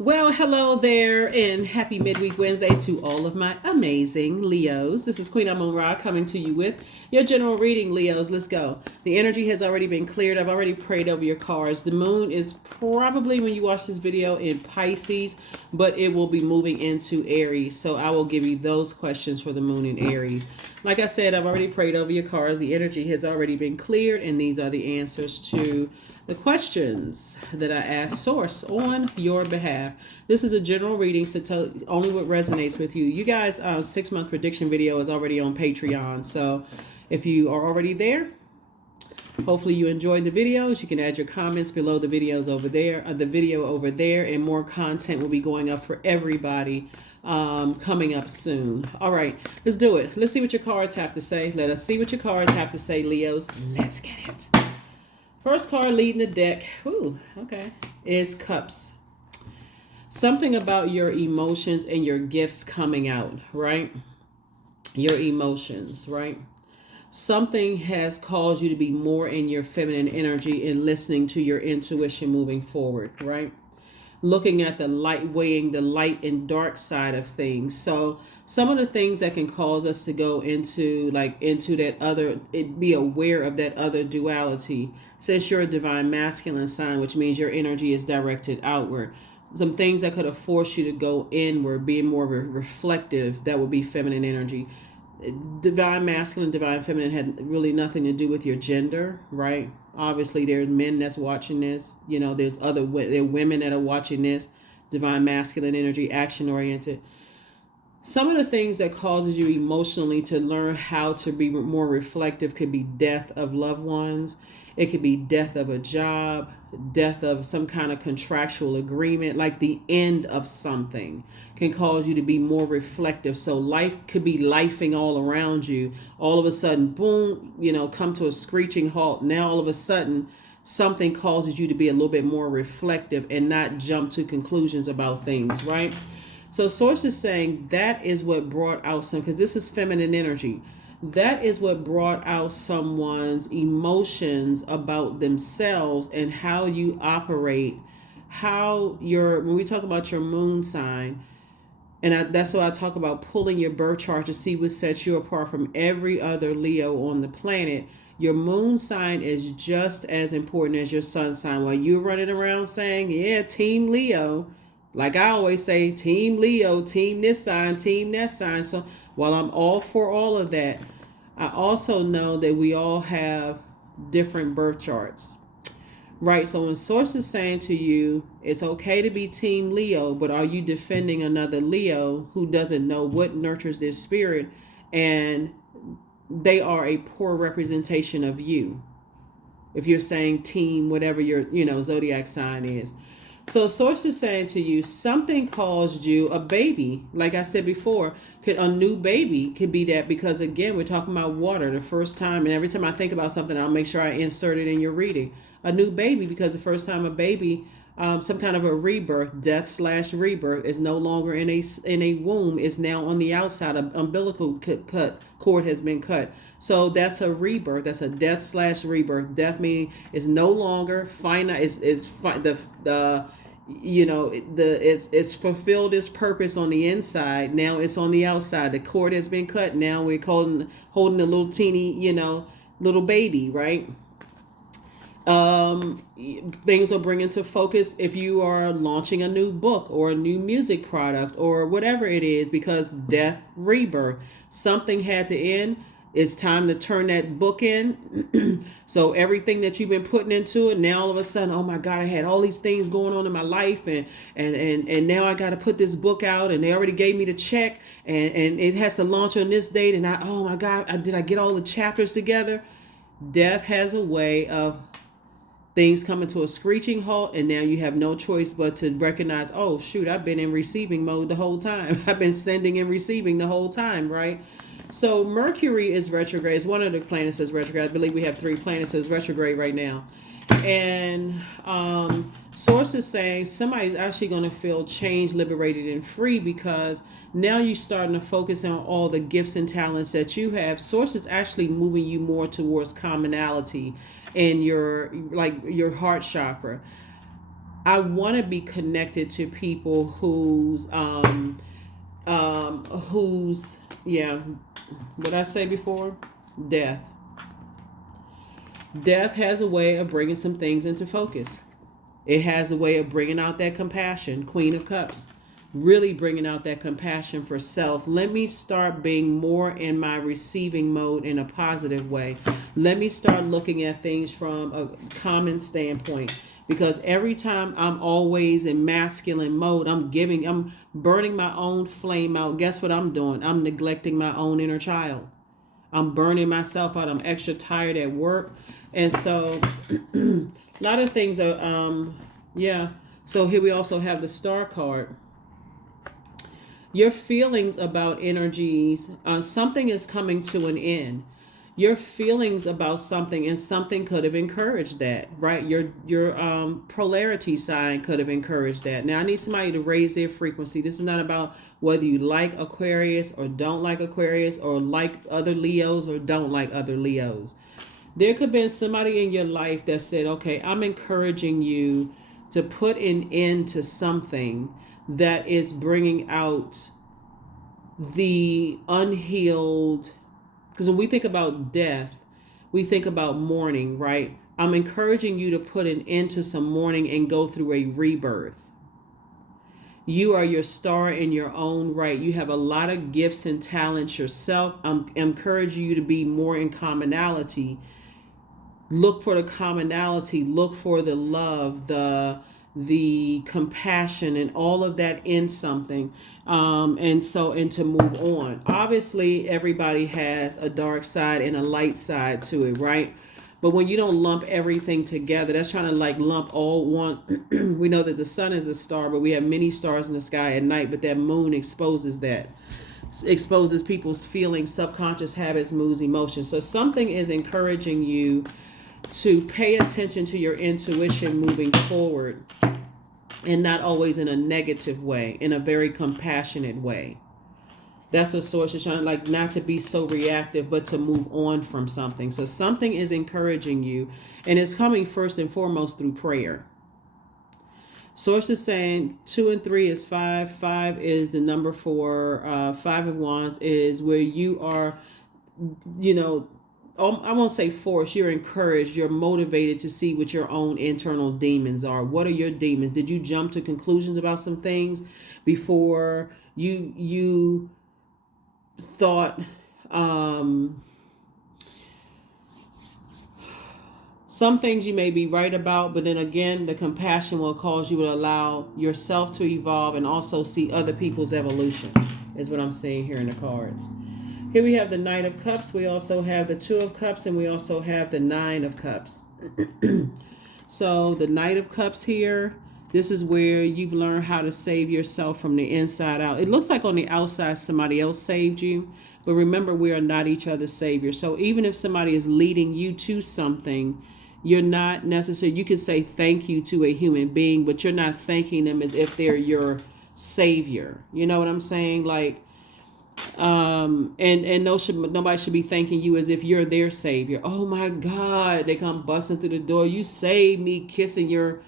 Well, hello there, and happy midweek Wednesday to all of my amazing Leos. This is Queen Amun Ra coming to you with your general reading, Leos. Let's go. The energy has already been cleared. I've already prayed over your cards. The moon is probably, when you watch this video, in Pisces, but it will be moving into Aries. So I will give you those questions for the moon in Aries. Like I said, I've already prayed over your cards. The energy has already been cleared, and these are the answers to the questions that I asked Source on your behalf. This is a general reading, so tell only what resonates with you. You guys, 6-month prediction video is already on Patreon. So if you are already there, hopefully you enjoyed the videos. You can add your comments below the videos over there, the video over there, and more content will be going up for everybody coming up soon. All right, let's do it. Let's see what your cards have to say. Let us see what your cards have to say, Leos. Let's get it. First card leading the deck, is Cups. Something about your emotions and your gifts coming out, right? Your emotions, right? Something has caused you to be more in your feminine energy and listening to your intuition moving forward, right? Looking at the light, weighing the light and dark side of things. So some of the things that can cause us to go into that other, be aware of that other duality. Since you're a divine masculine sign, which means your energy is directed outward. Some things that could have forced you to go inward, being more reflective, that would be feminine energy. Divine masculine, divine feminine had really nothing to do with your gender, right? Obviously, there's men that's watching this. There are women that are watching this. Divine masculine energy, action oriented. Some of the things that causes you emotionally to learn how to be more reflective could be death of loved ones. It could be death of a job, death of some kind of contractual agreement, like the end of something can cause you to be more reflective. So life could be lifing all around you. All of a sudden, boom, come to a screeching halt. Now all of a sudden, something causes you to be a little bit more reflective and not jump to conclusions about things, right? So Source is saying that is what brought out because this is feminine energy. That is what brought out someone's emotions about themselves and how you operate, when we talk about your moon sign, and that's why I talk about pulling your birth chart to see what sets you apart from every other Leo on the planet. Your moon sign is just as important as your sun sign. While you're running around saying, yeah, team Leo, like I always say, team Leo, team this sign, team that sign. So while I'm all for all of that, I also know that we all have different birth charts, right? So when Source is saying to you, it's okay to be team Leo, but are you defending another Leo who doesn't know what nurtures their spirit, and they are a poor representation of you? If you're saying team, whatever your, Zodiac sign is. So Source is saying to you, something caused you a baby. Like I said before, a new baby could be that, because again, we're talking about water the first time. And every time I think about something, I'll make sure I insert it in your reading. A new baby, because the first time a baby, some kind of a rebirth, death/rebirth, is no longer in a womb, is now on the outside. An umbilical cord has been cut. So that's a rebirth. That's a death/rebirth. Death meaning is no longer finite. It's fulfilled its purpose on the inside. Now it's on the outside. The cord has been cut. Now we're holding a little teeny, little baby, right? Things will bring into focus if you are launching a new book or a new music product or whatever it is, because death, rebirth, something had to end. It's time to turn that book in. So everything that you've been putting into it, now all of a sudden, oh my God, I had all these things going on in my life, and now I got to put this book out, and they already gave me the check, and it has to launch on this date, and oh my God, did I get all the chapters together? Death has a way of things coming to a screeching halt, and now you have no choice but to recognize, oh shoot, I've been in receiving mode the whole time. I've been sending and receiving the whole time, right? So Mercury is retrograde. It's one of the planets that's retrograde. I believe we have 3 planets that's retrograde right now. And Source is saying somebody's actually going to feel changed, liberated, and free, because now you're starting to focus on all the gifts and talents that you have. Source is actually moving you more towards commonality in your heart chakra. I want to be connected to people whose yeah, what I say before, death. Death has a way of bringing some things into focus. It has a way of bringing out that compassion. Queen of Cups, really bringing out that compassion for self. Let me start being more in my receiving mode in a positive way. Let me start looking at things from a common standpoint. Because every time I'm always in masculine mode, I'm burning my own flame out. Guess what I'm doing? I'm neglecting my own inner child. I'm burning myself out. I'm extra tired at work. And so a lot of things are, yeah. So here we also have the star card. Your feelings about energies, something is coming to an end. Your feelings about something, and something could have encouraged that, right? Your polarity sign could have encouraged that. Now I need somebody to raise their frequency. This is not about whether you like Aquarius or don't like Aquarius, or like other Leos or don't like other Leos. There could have been somebody in your life that said, okay, I'm encouraging you to put an end to something that is bringing out the unhealed. Because when we think about death, we think about mourning, right? I'm encouraging you to put an end to some mourning and go through a rebirth. You are your star in your own right. You have a lot of gifts and talents yourself. I'm encouraging you to be more in commonality. Look for the commonality. Look for the love, the compassion, and all of that in something. And to move on. Obviously, everybody has a dark side and a light side to it, right? But when you don't lump everything together, that's trying to like lump all one. We know that the sun is a star, but we have many stars in the sky at night. But that moon exposes that, exposes people's feelings, subconscious habits, moods, emotions. So something is encouraging you to pay attention to your intuition moving forward, and not always in a negative way, in a very compassionate way. That's what Source is trying to, like, not to be so reactive, but to move on from something. So something is encouraging you, and it's coming first and foremost through prayer. Source is saying 2 and 3 is 5. 5 is the number for 5 of Wands is where you are, you know, I won't say forced, you're encouraged, you're motivated to see what your own internal demons are. What are your demons? Did you jump to conclusions about some things before you thought some things you may be right about, but then again, the compassion will cause you to allow yourself to evolve and also see other people's evolution, is what I'm seeing here in the cards. Here we have the Knight of Cups. We also have the 2 of Cups, and we also have the 9 of Cups. So the Knight of Cups here, this is where you've learned how to save yourself from the inside out. It looks like on the outside somebody else saved you, but remember, we are not each other's savior. So even if somebody is leading you to something, you're not necessarily, you can say thank you to a human being, but you're not thanking them as if they're your savior. You know what I'm saying? Like, nobody should be thanking you as if you're their savior. Oh my God, they come busting through the door. You saved me, kissing your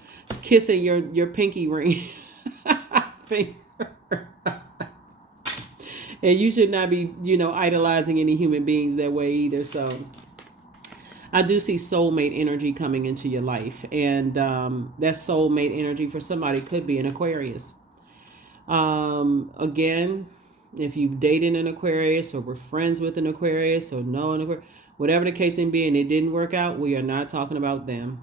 pinky ring. And you should not be, idolizing any human beings that way either. So I do see soulmate energy coming into your life, and that soulmate energy for somebody could be an Aquarius. Again, if you've dated an Aquarius or were friends with an Aquarius or know an Aquarius, whatever the case may be, and it didn't work out, we are not talking about them.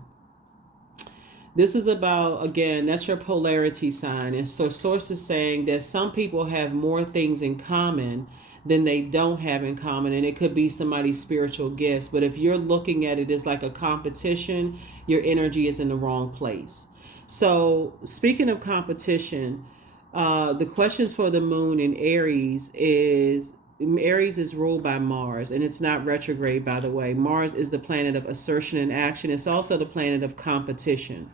This is about, again, that's your polarity sign. And so Source is saying that some people have more things in common than they don't have in common. And it could be somebody's spiritual gifts. But if you're looking at it as like a competition, your energy is in the wrong place. So speaking of competition, the questions for the moon in Aries is ruled by Mars, and it's not retrograde, by the way. Mars is the planet of assertion and action. It's also the planet of competition.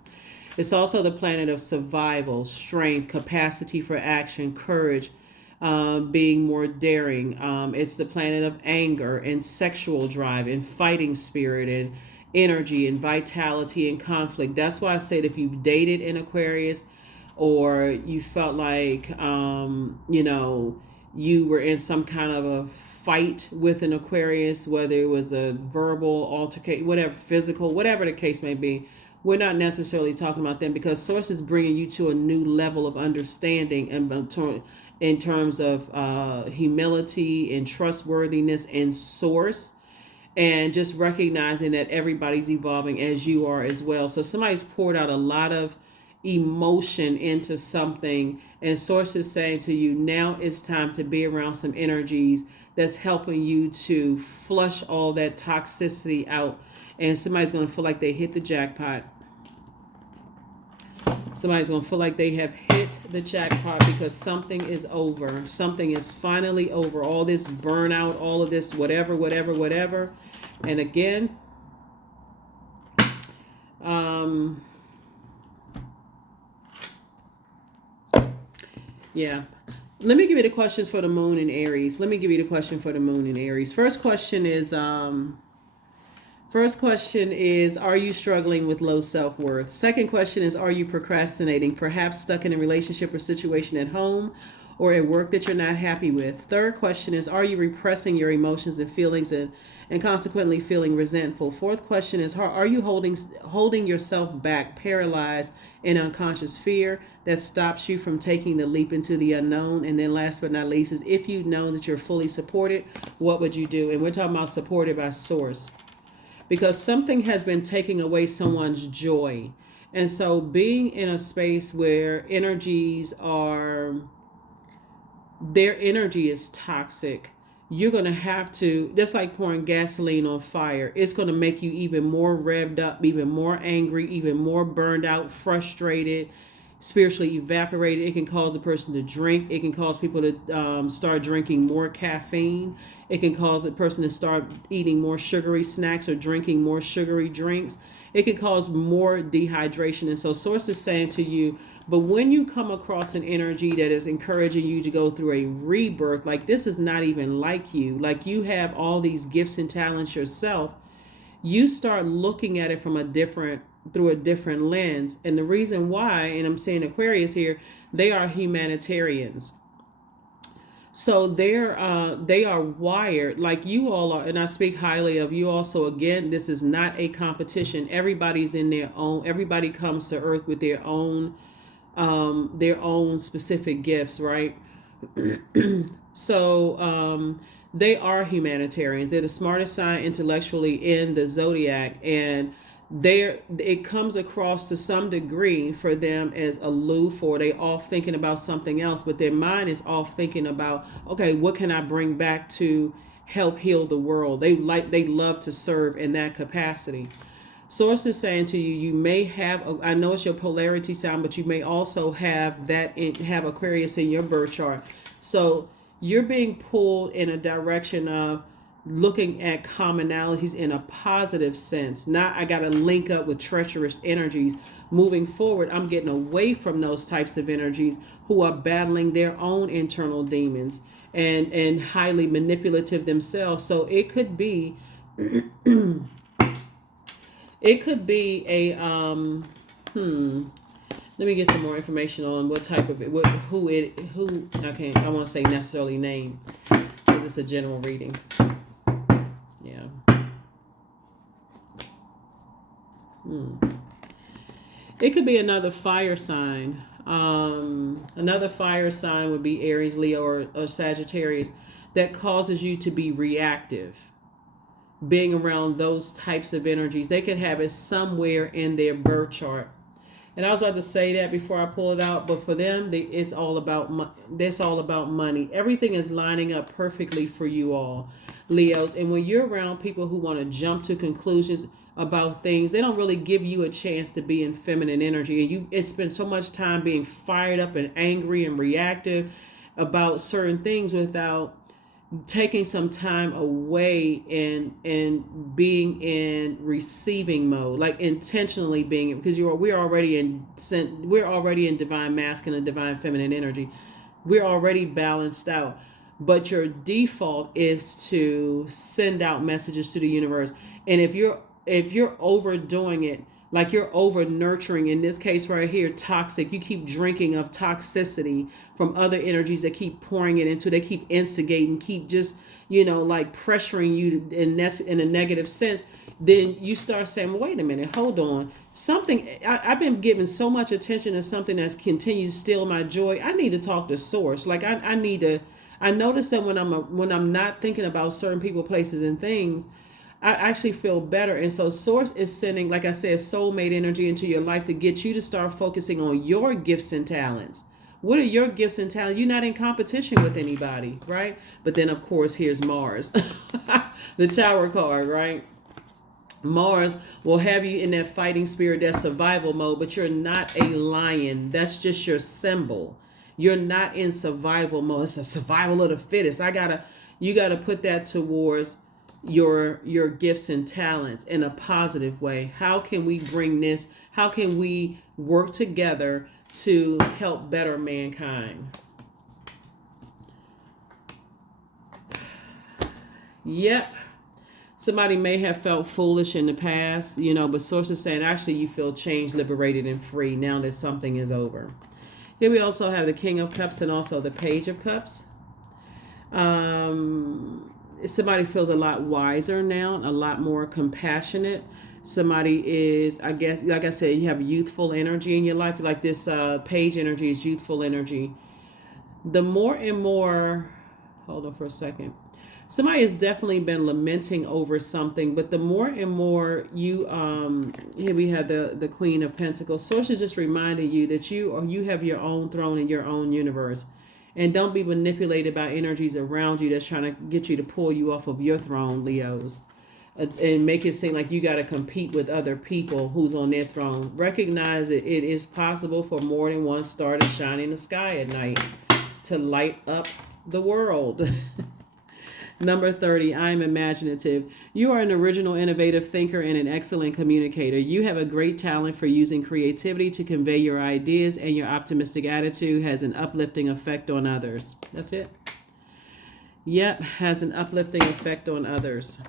It's also the planet of survival, strength, capacity for action, courage, being more daring. It's the planet of anger and sexual drive and fighting spirit energy and vitality and conflict. That's why I said if you've dated an Aquarius, or you felt like you were in some kind of a fight with an Aquarius, whether it was a verbal altercation, whatever, physical, whatever the case may be, we're not necessarily talking about them, because source is bringing you to a new level of understanding and in terms of humility and trustworthiness and source, and just recognizing that everybody's evolving as you are as well. So somebody's poured out a lot of emotion into something, and source is saying to you, now it's time to be around some energies that's helping you to flush all that toxicity out. And somebody's going to feel like they hit the jackpot. Somebody's going to feel like they have hit the jackpot, because something is over. Something is finally over. All this burnout, all of this, whatever. And again, yeah. Let me give you the questions for the moon in Aries. First question is, are you struggling with low self-worth? Second question is, are you procrastinating, perhaps stuck in a relationship or situation at home or at work that you're not happy with? Third question is, are you repressing your emotions and feelings and consequently feeling resentful? Fourth question is, are you holding yourself back, paralyzed in unconscious fear that stops you from taking the leap into the unknown? And then last but not least is, if you know that you're fully supported, what would you do? And we're talking about supported by source, because something has been taking away someone's joy. And so being in a space where their energy is toxic, you're going to have to, just like pouring gasoline on fire, it's going to make you even more revved up, even more angry, even more burned out, frustrated, spiritually evaporated. It can cause a person to drink. It can cause people to start drinking more caffeine. It can cause a person to start eating more sugary snacks or drinking more sugary drinks. It can cause more dehydration. And so source is saying to you, but when you come across an energy that is encouraging you to go through a rebirth, like this is not even like you, like you have all these gifts and talents yourself, you start looking at it through a different lens. And the reason why, and I'm saying Aquarius here, they are humanitarians. So they are wired like you all are, and I speak highly of you also. Again, this is not a competition. Everybody's in their own. Everybody comes to Earth with their own specific gifts, right? So they are humanitarians. They're the smartest sign intellectually in the Zodiac, and it comes across to some degree for them as aloof, or they off thinking about something else, but their mind is off thinking about, okay, what can I bring back to help heal the world? They love to serve in that capacity. Source is saying to you, you may have, I know it's your polarity sign, but you may also have have Aquarius in your birth chart. So you're being pulled in a direction of looking at commonalities in a positive sense. Not, I got to link up with treacherous energies. Moving forward, I'm getting away from those types of energies who are battling their own internal demons and highly manipulative themselves. So it could be it could be a let me get some more information on what type of it, I want to say necessarily name, because it's a general reading. Yeah. It could be another fire sign. Another fire sign would be Aries, Leo, or Sagittarius, that causes you to be reactive. Being around those types of energies, they could have it somewhere in their birth chart. And I was about to say that before I pull it out, but for them, it's all about money. Everything is lining up perfectly for you all, Leos. And when you're around people who want to jump to conclusions about things, they don't really give you a chance to be in feminine energy. And it's spent so much time being fired up and angry and reactive about certain things without taking some time away and being in receiving mode, like intentionally being, because we're already in divine masculine and divine feminine energy. We're already balanced out, but your default is to send out messages to the universe. And if you're if you're overdoing it, like you're over nurturing, in this case right here, toxic, you keep drinking of toxicity from other energies that keep pouring it into, they keep instigating, keep just, like pressuring you in a negative sense, then you start saying, well, wait a minute, hold on. Something, I've been giving so much attention to something that's continues to steal my joy. I need to talk to source. Like I need to, I notice that when I'm not thinking about certain people, places, and things, I actually feel better. And so source is sending, like I said, soulmate energy into your life to get you to start focusing on your gifts and talents. What are your gifts and talents? You're not in competition with anybody, right? But then, of course, here's Mars, the Tower card, right? Mars will have you in that fighting spirit, that survival mode, but you're not a lion. That's just your symbol. You're not in survival mode. It's a survival of the fittest. You gotta put that towards your gifts and talents in a positive way. How can we bring this? How can we work together to help better mankind? Yep. Somebody may have felt foolish in the past, but sources saying actually you feel changed, liberated, and free now that something is over. Here we also have the King of Cups and also the Page of Cups. Somebody feels a lot wiser now, a lot more compassionate. Somebody is, I guess, like I said, you have youthful energy in your life. Like this page energy is youthful energy. The more and more, hold on for a second. Somebody has definitely been lamenting over something, but the more and more you, here we have the Queen of Pentacles. Source is just reminding you that you have your own throne in your own universe. And don't be manipulated by energies around you that's trying to get you to pull you off of your throne, Leos. And make it seem like you got to compete with other people who's on their throne. Recognize that it is possible for more than one star to shine in the sky at night to light up the world. Number 30, I am imaginative. You are an original, innovative thinker and an excellent communicator. You have a great talent for using creativity to convey your ideas, and your optimistic attitude has an uplifting effect on others. That's it. Yep, has an uplifting effect on others.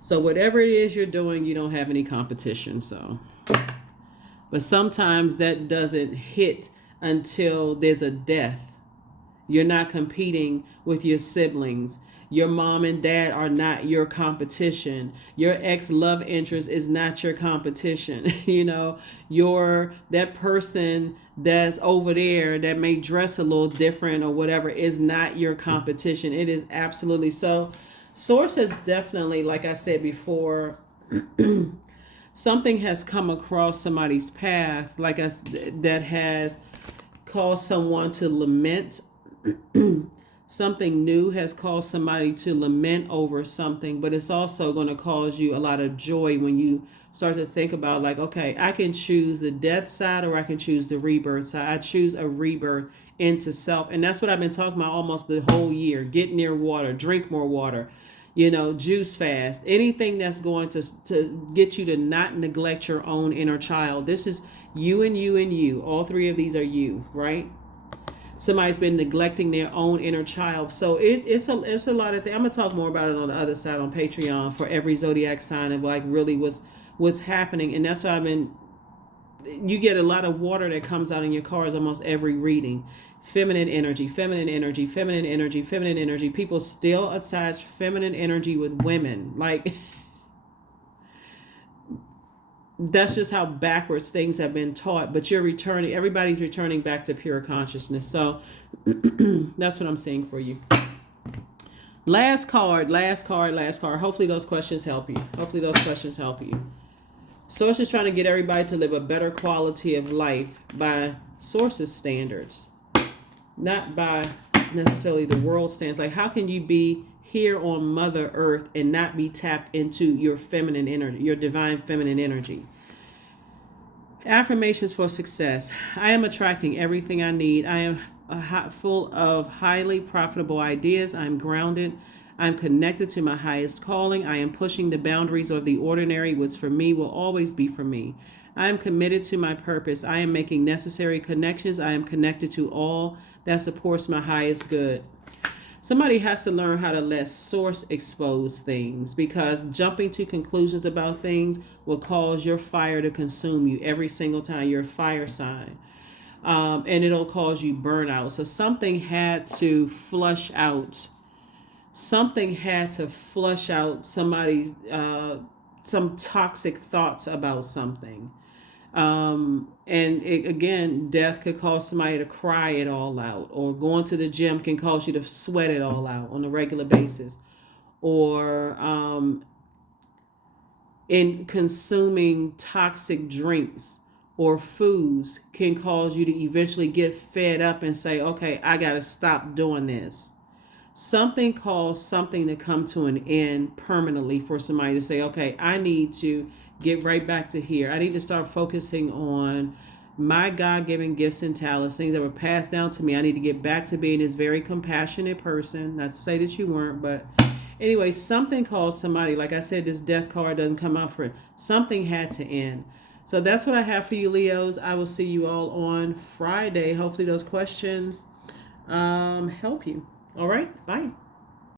So whatever it is you're doing, you don't have any competition. But sometimes that doesn't hit until there's a death. You're not competing with your siblings. Your mom and dad are not your competition. Your ex-love interest is not your competition. That person that's over there that may dress a little different or whatever is not your competition. It is absolutely so. Source has definitely, like I said before, something has come across somebody's path, that has caused someone to lament. Something new has caused somebody to lament over something, but it's also going to cause you a lot of joy when you start to think about, like, okay, I can choose the death side or I can choose the rebirth side. I choose a rebirth into self. And that's what I've been talking about almost the whole year. Get near water, drink more water, juice fast, anything that's going to get you to not neglect your own inner child. This is you and you and you. All three of these are you, right? Somebody's been neglecting their own inner child. So it's a lot of things. I'm going to talk more about it on the other side on Patreon for every zodiac sign and like really what's happening. And that's why you get a lot of water that comes out in your cards almost every reading. Feminine energy, feminine energy, feminine energy, feminine energy. People still attach feminine energy with women. Like, that's just how backwards things have been taught. But everybody's returning back to pure consciousness. So that's what I'm saying for you. Last card. Hopefully those questions help you. Source is trying to get everybody to live a better quality of life by Source's standards, not by necessarily the world standards. Like, how can you be here on Mother Earth and not be tapped into your feminine energy, your divine feminine energy? Affirmations for success. I am attracting everything I need. I am full of highly profitable ideas. I'm grounded. I'm connected to my highest calling. I am pushing the boundaries of the ordinary. What's for me will always be for me. I am committed to my purpose. I am making necessary connections. I am connected to all that supports my highest good. Somebody has to learn how to let source expose things, because jumping to conclusions about things will cause your fire to consume you every single time. You're a fire sign. And it'll cause you burnout. So something had to flush out. Something had to flush out somebody's some toxic thoughts about something. And it, again, death could cause somebody to cry it all out, or going to the gym can cause you to sweat it all out on a regular basis, or in consuming toxic drinks or foods can cause you to eventually get fed up and say, okay, I got to stop doing this. Something caused something to come to an end permanently for somebody to say, okay, I need to get right back to here. I need to start focusing on my God-given gifts and talents, things that were passed down to me. I need to get back to being this very compassionate person. Not to say that you weren't, but anyway, something caused somebody, like I said, this death card doesn't come out for it. Something had to end. So that's what I have for you, Leos. I will see you all on Friday. Hopefully those questions help you. All right, bye.